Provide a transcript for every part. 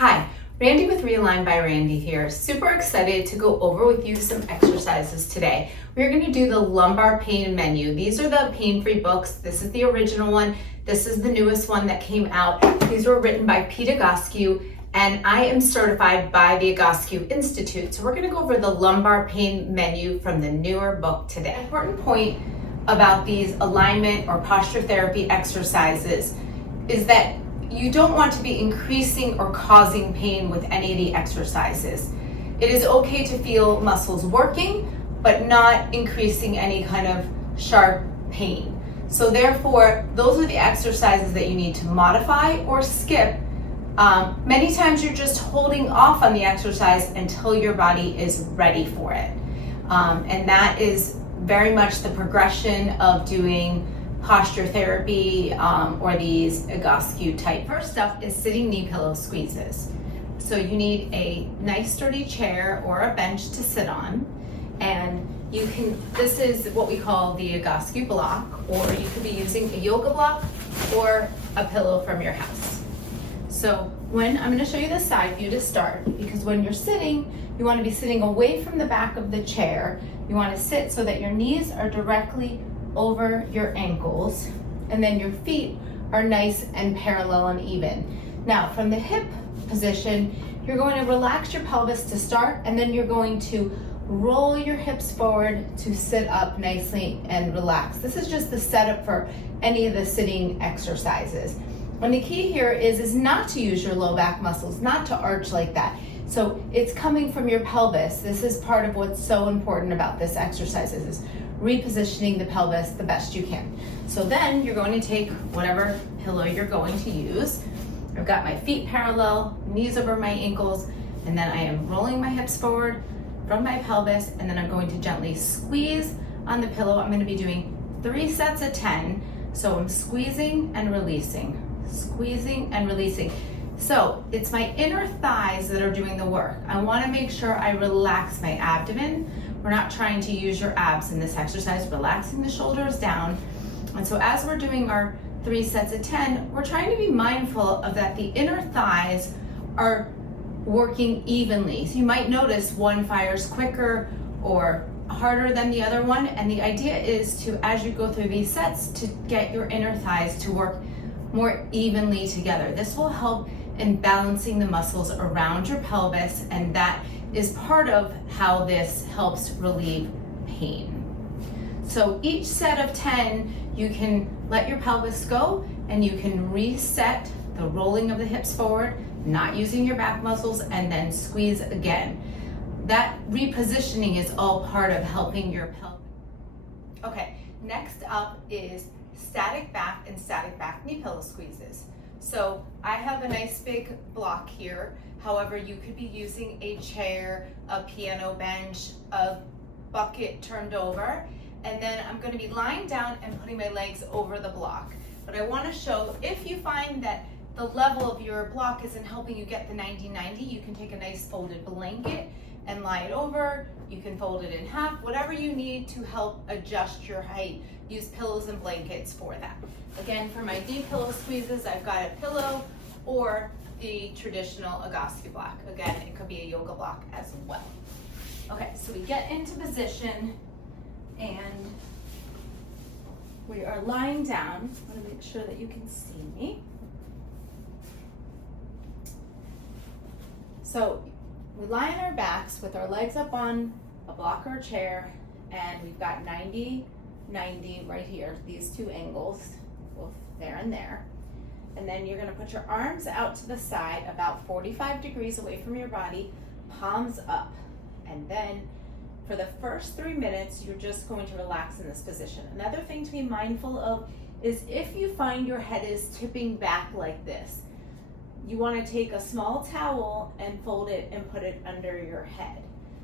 Hi, Randy with Realign by Randy here. Super excited to go over with you some exercises today. We're going to do the lumbar pain menu. These are the pain-free books. This is the original one. This is the newest one that came out. These were written by Pete Egoscue, and I am certified by the Egoscue Institute. So we're going to go over the lumbar pain menu from the newer book today. An important point about these alignment or posture therapy exercises is that you don't want to be increasing or causing pain with any of the exercises. It is okay to feel muscles working, but not increasing any kind of sharp pain. So therefore, those are the exercises that you need to modify or skip. Many times you're just holding off on the exercise until your body is ready for it. And that is very much the progression of doing posture therapy or these Egoscue type. First up is sitting knee pillow squeezes. So you need a nice sturdy chair or a bench to sit on, and this is what we call the Egoscue block, or you could be using a yoga block or a pillow from your house. So I'm going to show you the side view to start, because when you're sitting, you want to be sitting away from the back of the chair. You want to sit so that your knees are directly over your ankles, and then your feet are nice and parallel and even. Now, from the hip position, you're going to relax your pelvis to start, and then you're going to roll your hips forward to sit up nicely and relax. This is just the setup for any of the sitting exercises. And the key here is not to use your low back muscles, not to arch like that. So it's coming from your pelvis. This is part of what's so important about this exercise is repositioning the pelvis the best you can. So then you're going to take whatever pillow you're going to use. I've got my feet parallel, knees over my ankles, and then I am rolling my hips forward from my pelvis, and then I'm going to gently squeeze on the pillow. I'm going to be doing 3 sets of 10. So I'm squeezing and releasing, squeezing and releasing. So it's my inner thighs that are doing the work. I want to make sure I relax my abdomen. We're not trying to use your abs in this exercise, relaxing the shoulders down. And so as we're doing our 3 sets of 10, we're trying to be mindful of that the inner thighs are working evenly. So you might notice one fires quicker or harder than the other one. And the idea is to, as you go through these sets, to get your inner thighs to work more evenly together. This will help in balancing the muscles around your pelvis, and that is part of how this helps relieve pain. So each set of 10, you can let your pelvis go, and you can reset the rolling of the hips forward, not using your back muscles, and then squeeze again. That repositioning is all part of helping your pelvis. Okay, next up is static back and static back knee pillow squeezes. So I have a nice big block here. However, you could be using a chair, a piano bench, a bucket turned over, and then I'm going to be lying down and putting my legs over the block. But I want to show, if you find that the level of your block isn't helping you get the 90-90, you can take a nice folded blanket and lie it over. You can fold it in half, whatever you need to help adjust your height. Use pillows and blankets for that. Again, for my knee pillow squeezes, I've got a pillow or the traditional Egoscue block. Again, it could be a yoga block as well. Okay, so we get into position and we are lying down. I want to make sure that you can see me. So we lie on our backs with our legs up on a block or a chair, and we've got 90 right here, these 2 angles, both there and there. And then you're going to put your arms out to the side about 45 degrees away from your body, palms up. And then for the first 3 minutes, you're just going to relax in this position. Another thing to be mindful of is if you find your head is tipping back like this, you want to take a small towel and fold it and put it under your head,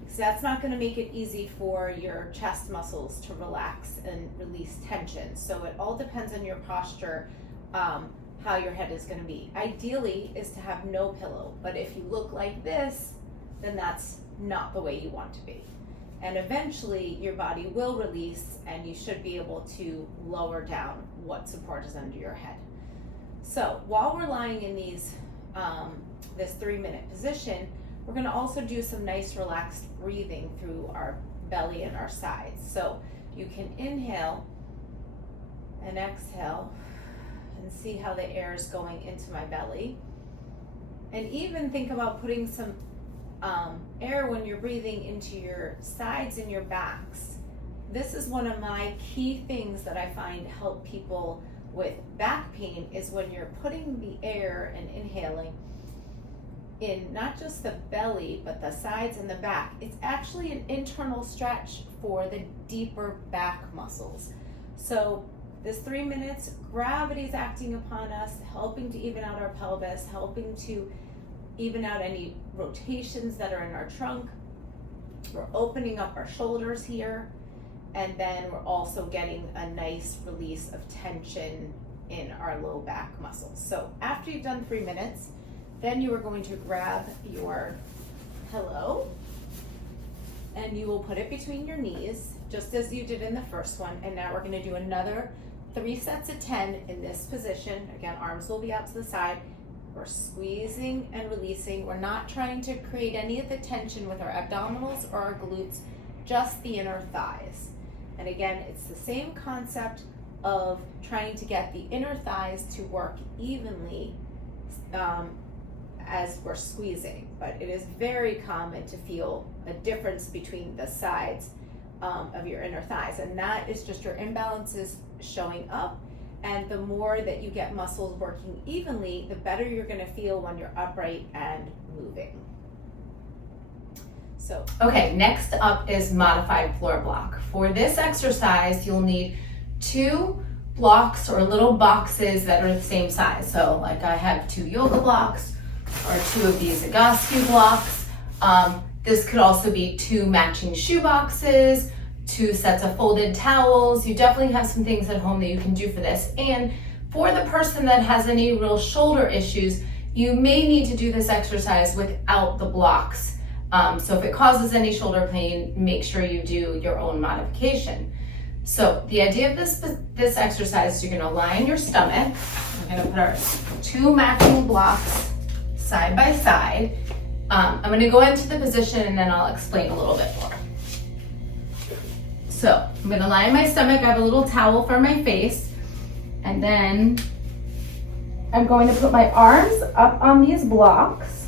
because that's not going to make it easy for your chest muscles to relax and release tension. So it all depends on your posture, how your head is going to be. Ideally is to have no pillow, but if you look like this, then that's not the way you want to be. And eventually your body will release, and you should be able to lower down what support is under your head. So while we're lying in these this 3-minute position, we're going to also do some nice relaxed breathing through our belly and our sides. So you can inhale and exhale and see how the air is going into my belly. And even think about putting some air when you're breathing into your sides and your backs. This is one of my key things that I find help people with back pain, is when you're putting the air and inhaling in not just the belly, but the sides and the back. It's actually an internal stretch for the deeper back muscles. So this 3 minutes, gravity is acting upon us, helping to even out our pelvis, helping to even out any rotations that are in our trunk. We're opening up our shoulders here, and then we're also getting a nice release of tension in our low back muscles. So after you've done 3 minutes, then you are going to grab your pillow and you will put it between your knees, just as you did in the first one. And now we're going to do another 3 sets of 10 in this position. Again, arms will be out to the side. We're squeezing and releasing. We're not trying to create any of the tension with our abdominals or our glutes, just the inner thighs. And again, it's the same concept of trying to get the inner thighs to work evenly as we're squeezing. But it is very common to feel a difference between the sides of your inner thighs, and that is just your imbalances showing up. And the more that you get muscles working evenly, the better you're going to feel when you're upright and moving. So, okay, next up is modified floor block. For this exercise, you'll need 2 blocks or little boxes that are the same size. So like I have 2 yoga blocks or 2 of these Egoscue blocks. This could also be 2 matching shoe boxes, 2 sets of folded towels. You definitely have some things at home that you can do for this. And for the person that has any real shoulder issues, you may need to do this exercise without the blocks. So if it causes any shoulder pain, make sure you do your own modification. So the idea of this exercise is you're going to lie on your stomach. We're going to put our 2 matching blocks side by side. I'm going to go into the position and then I'll explain a little bit more. So I'm going to lie on my stomach. I have a little towel for my face, and then I'm going to put my arms up on these blocks,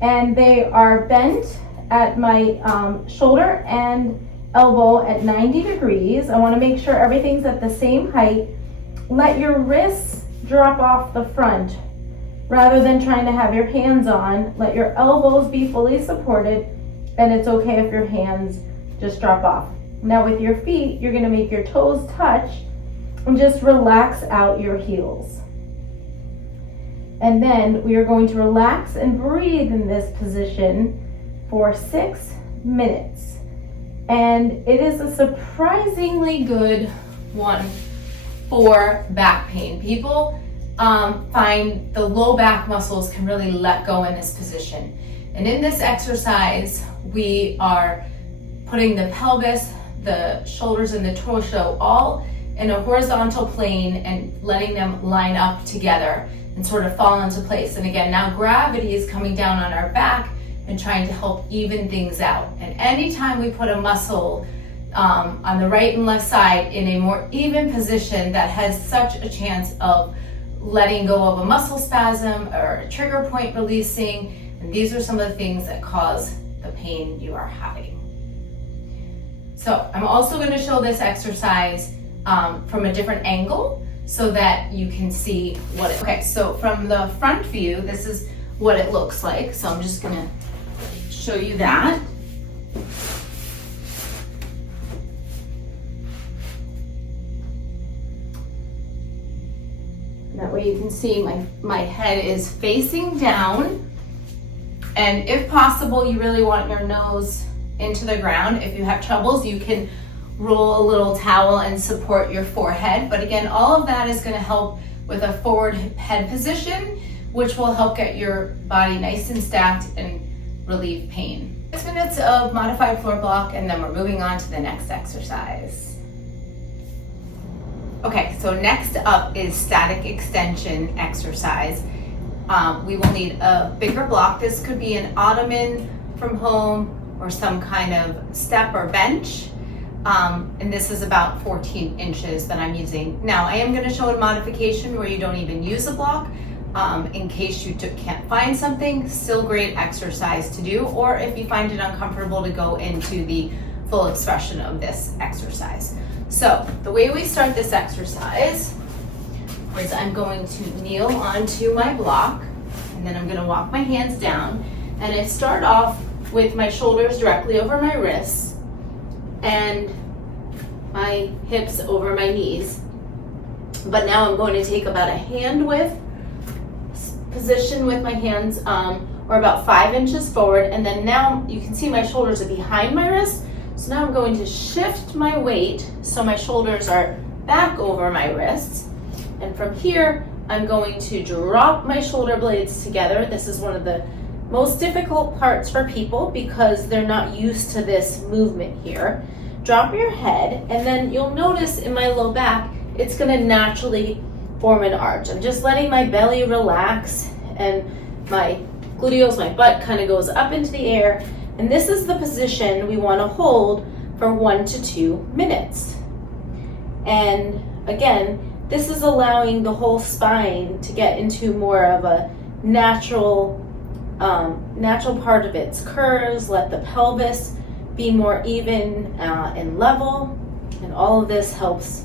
and they are bent at my shoulder and elbow at 90 degrees. I want to make sure everything's at the same height. Let your wrists drop off the front rather than trying to have your hands on. Let your elbows be fully supported, and it's okay if your hands just drop off. Now with your feet, you're going to make your toes touch and just relax out your heels. And then we are going to relax and breathe in this position for 6 minutes. And it is a surprisingly good one for back pain. People find the low back muscles can really let go in this position. And in this exercise, we are putting the pelvis, the shoulders, and the torso all in a horizontal plane and letting them line up together and sort of fall into place. And again, now gravity is coming down on our back and trying to help even things out. And anytime we put a muscle on the right and left side in a more even position, that has such a chance of letting go of a muscle spasm or a trigger point releasing. And these are some of the things that cause the pain you are having. So I'm also going to show this exercise from a different angle so that you can see what it, okay, so from the front view, this is what it looks like. So I'm just going to show you that. That way you can see my head is facing down. And if possible, you really want your nose into the ground. If you have troubles, you can roll a little towel and support your forehead. But again, all of that is going to help with a forward head position, which will help get your body nice and stacked and relieve pain. 6 minutes of modified floor block, and then we're moving on to the next exercise. Okay, so next up is static extension exercise. We will need a bigger block. This could be an ottoman from home or some kind of step or bench. And this is about 14 inches that I'm using. Now, I am going to show a modification where you don't even use a block in case you can't find something. Still great exercise to do, or if you find it uncomfortable to go into the full expression of this exercise. So the way we start this exercise is I'm going to kneel onto my block, and then I'm going to walk my hands down, and I start off with my shoulders directly over my wrists and my hips over my knees. But now I'm going to take about a hand width position with my hands, or about 5 inches forward, and then now you can see my shoulders are behind my wrists. So now I'm going to shift my weight so my shoulders are back over my wrists. And from here, I'm going to drop my shoulder blades together. This is one of the most difficult parts for people because they're not used to this movement here. Drop your head, and then you'll notice in my low back, it's gonna naturally form an arch. I'm just letting my belly relax, and my gluteals, my butt kind of goes up into the air. And this is the position we wanna hold for 1 to 2 minutes. And again, this is allowing the whole spine to get into more of a natural part of its curves. Let the pelvis be more even and level, and all of this helps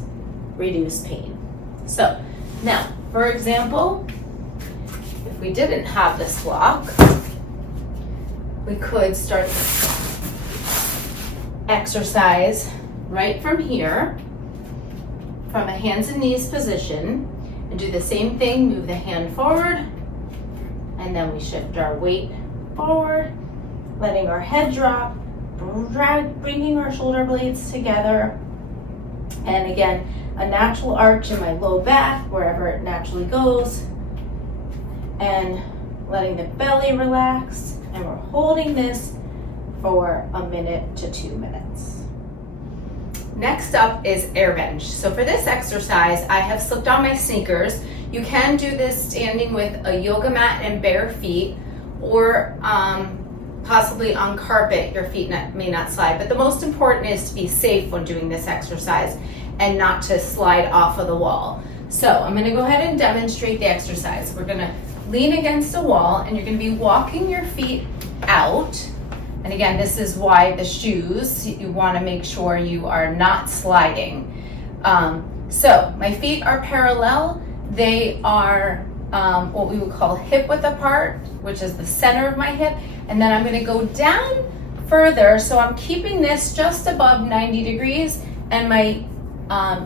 reduce pain. So now, for example, if we didn't have this block, we could start this exercise right from here, from a hands and knees position, and do the same thing. Move the hand forward, and then we shift our weight forward, letting our head drop, bringing our shoulder blades together. And again, a natural arch in my low back, wherever it naturally goes, and letting the belly relax. And we're holding this for 1 minute to 2 minutes. Next up is air bench. So for this exercise, I have slipped on my sneakers. You can do this standing with a yoga mat and bare feet, or possibly on carpet. Your feet may not slide, but the most important is to be safe when doing this exercise and not to slide off of the wall. So I'm gonna go ahead and demonstrate the exercise. We're gonna lean against the wall, and you're gonna be walking your feet out. And again, this is why the shoes, you wanna make sure you are not sliding. So my feet are parallel. They are what we would call hip width apart, which is the center of my hip. And then I'm gonna go down further. So I'm keeping this just above 90 degrees, and my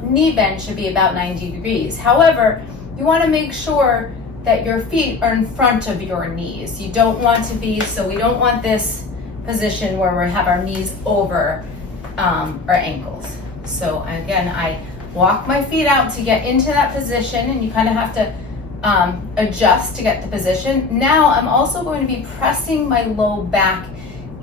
knee bend should be about 90 degrees. However, you wanna make sure that your feet are in front of your knees. You don't want to be, so we don't want this position where we have our knees over our ankles. So again, I walk my feet out to get into that position, and you kind of have to adjust to get the position. Now I'm also going to be pressing my low back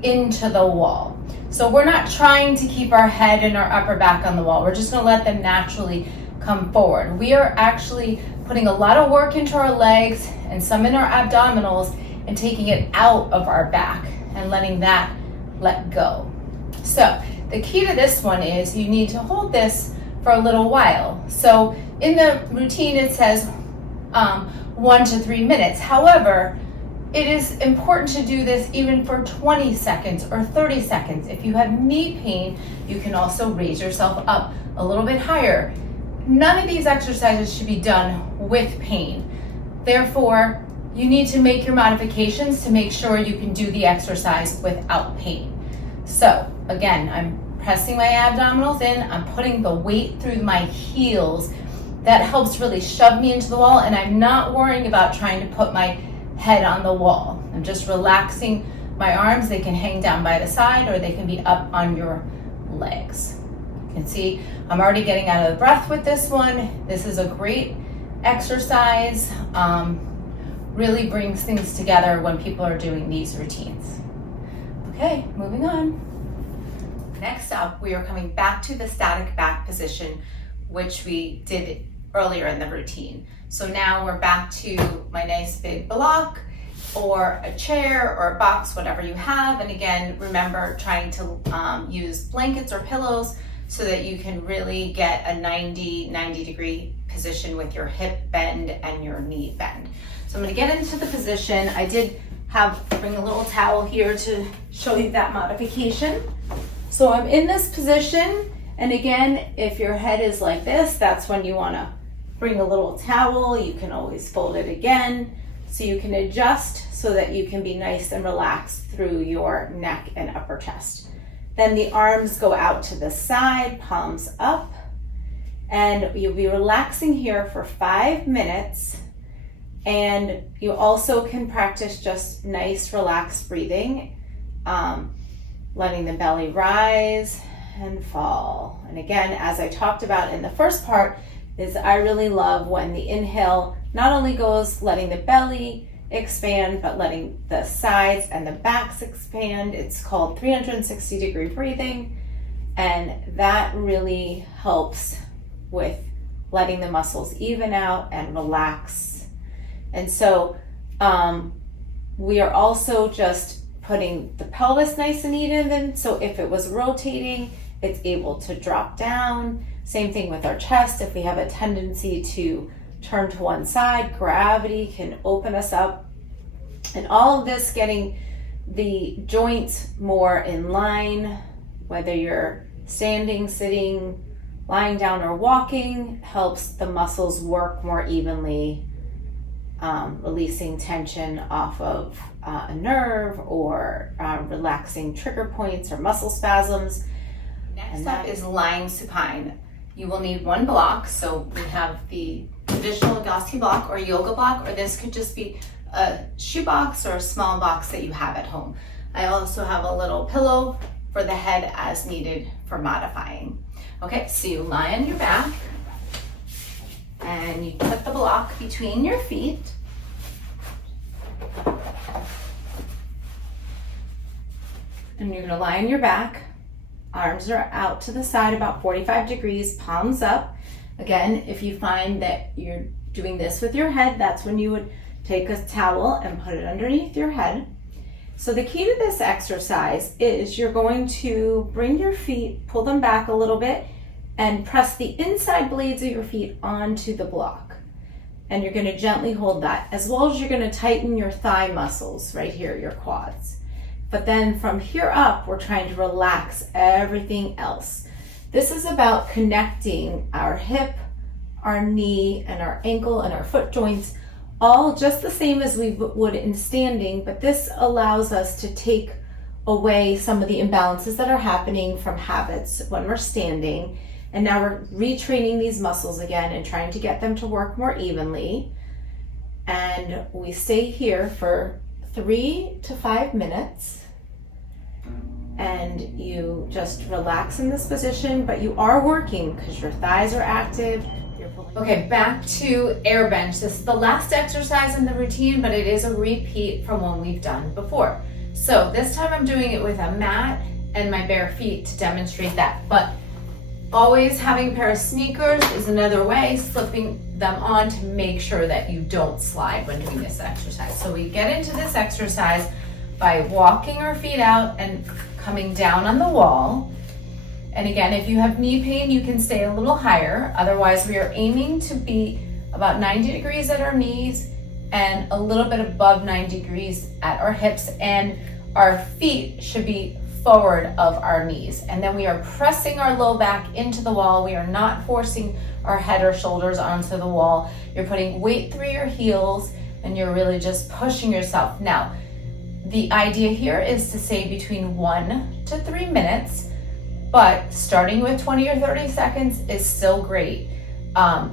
into the wall. So we're not trying to keep our head and our upper back on the wall. We're just gonna let them naturally come forward. We are actually putting a lot of work into our legs and some in our abdominals and taking it out of our back and letting that let go. So the key to this one is you need to hold this for a little while. So in the routine it says 1 to 3 minutes. However, it is important to do this even for 20 seconds or 30 seconds. If you have knee pain, you can also raise yourself up a little bit higher. None of these exercises should be done with pain. Therefore, you need to make your modifications to make sure you can do the exercise without pain. So again, I'm pressing my abdominals in, I'm putting the weight through my heels. That helps really shove me into the wall, and I'm not worrying about trying to put my head on the wall. I'm just relaxing my arms. They can hang down by the side, or they can be up on your legs. You can see I'm already getting out of the breath with this one. This is a great exercise. Really brings things together when people are doing these routines. Okay, moving on. Next up, we are coming back to the static back position, which we did earlier in the routine. So now we're back to my nice big block or a chair or a box, whatever you have. And again, remember trying to use blankets or pillows so that you can really get a 90 degree position with your hip bend and your knee bend. So I'm gonna get into the position. I did bring a little towel here to show you that modification. So I'm in this position, and again, if your head is like this, that's when you wanna bring a little towel. You can always fold it again so you can adjust so that you can be nice and relaxed through your neck and upper chest. Then the arms go out to the side, palms up, and you'll be relaxing here for 5 minutes. And you also can practice just nice relaxed breathing, letting the belly rise and fall. And again, as I talked about in the first part, is I really love when the inhale not only goes letting the belly expand, but letting the sides and the backs expand. It's called 360 degree breathing, and that really helps with letting the muscles even out and relax. And so we are also just putting the pelvis nice and even, so if it was rotating, it's able to drop down. Same thing with our chest. If we have a tendency to turn to one side, gravity can open us up. And all of this getting the joints more in line, whether you're standing, sitting, lying down, or walking, helps the muscles work more evenly, releasing tension off of a nerve or relaxing trigger points or muscle spasms. Next up is lying supine. You will need one block. So we have the traditional Egoscue block or yoga block, or this could just be a shoe box or a small box that you have at home. I also have a little pillow for the head as needed for modifying. Okay, so you lie on your back and you put the block between your feet. And you're gonna lie on your back. Arms are out to the side about 45 degrees, palms up. Again, if you find that you're doing this with your head, that's when you would take a towel and put it underneath your head. So the key to this exercise is you're going to bring your feet, pull them back a little bit, and press the inside blades of your feet onto the block. And you're gonna gently hold that, as well as you're gonna tighten your thigh muscles right here, your quads. But then from here up, we're trying to relax everything else. This is about connecting our hip, our knee, and our ankle and our foot joints, all just the same as we would in standing, but this allows us to take away some of the imbalances that are happening from habits when we're standing. And now we're retraining these muscles again and trying to get them to work more evenly. And we stay here for 3 to 5 minutes. And you just relax in this position, but you are working because your thighs are active. Okay, back to air bench. This is the last exercise in the routine, but it is a repeat from one we've done before. So this time I'm doing it with a mat and my bare feet to demonstrate that. But always having a pair of sneakers is another way, slipping them on to make sure that you don't slide when doing this exercise. So we get into this exercise by walking our feet out and coming down on the wall. And again, if you have knee pain, you can stay a little higher. Otherwise, we are aiming to be about 90 degrees at our knees and a little bit above 90 degrees at our hips. And our feet should be forward of our knees. And then we are pressing our low back into the wall. We are not forcing our head or shoulders onto the wall. You're putting weight through your heels and you're really just pushing yourself. Now, the idea here is to stay between 1 to 3 minutes. But starting with 20 or 30 seconds is still great.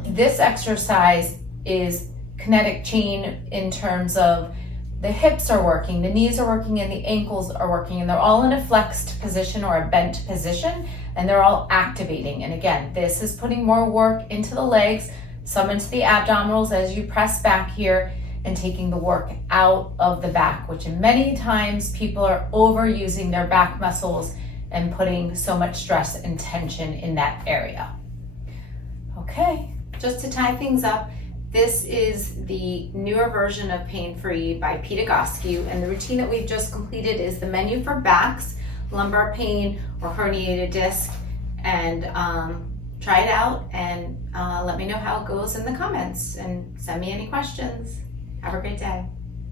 This exercise is kinetic chain in terms of the hips are working, the knees are working, and the ankles are working, and they're all in a flexed position or a bent position, and they're all activating. And again, this is putting more work into the legs, some into the abdominals as you press back here, and taking the work out of the back, which many times people are overusing their back muscles and putting so much stress and tension in that area. Okay, just to tie things up, this is the newer version of Pain Free by Pete Egoscue, and the routine that we've just completed is the menu for backs, lumbar pain, or herniated disc. And try it out and let me know how it goes in the comments and send me any questions. Have a great day.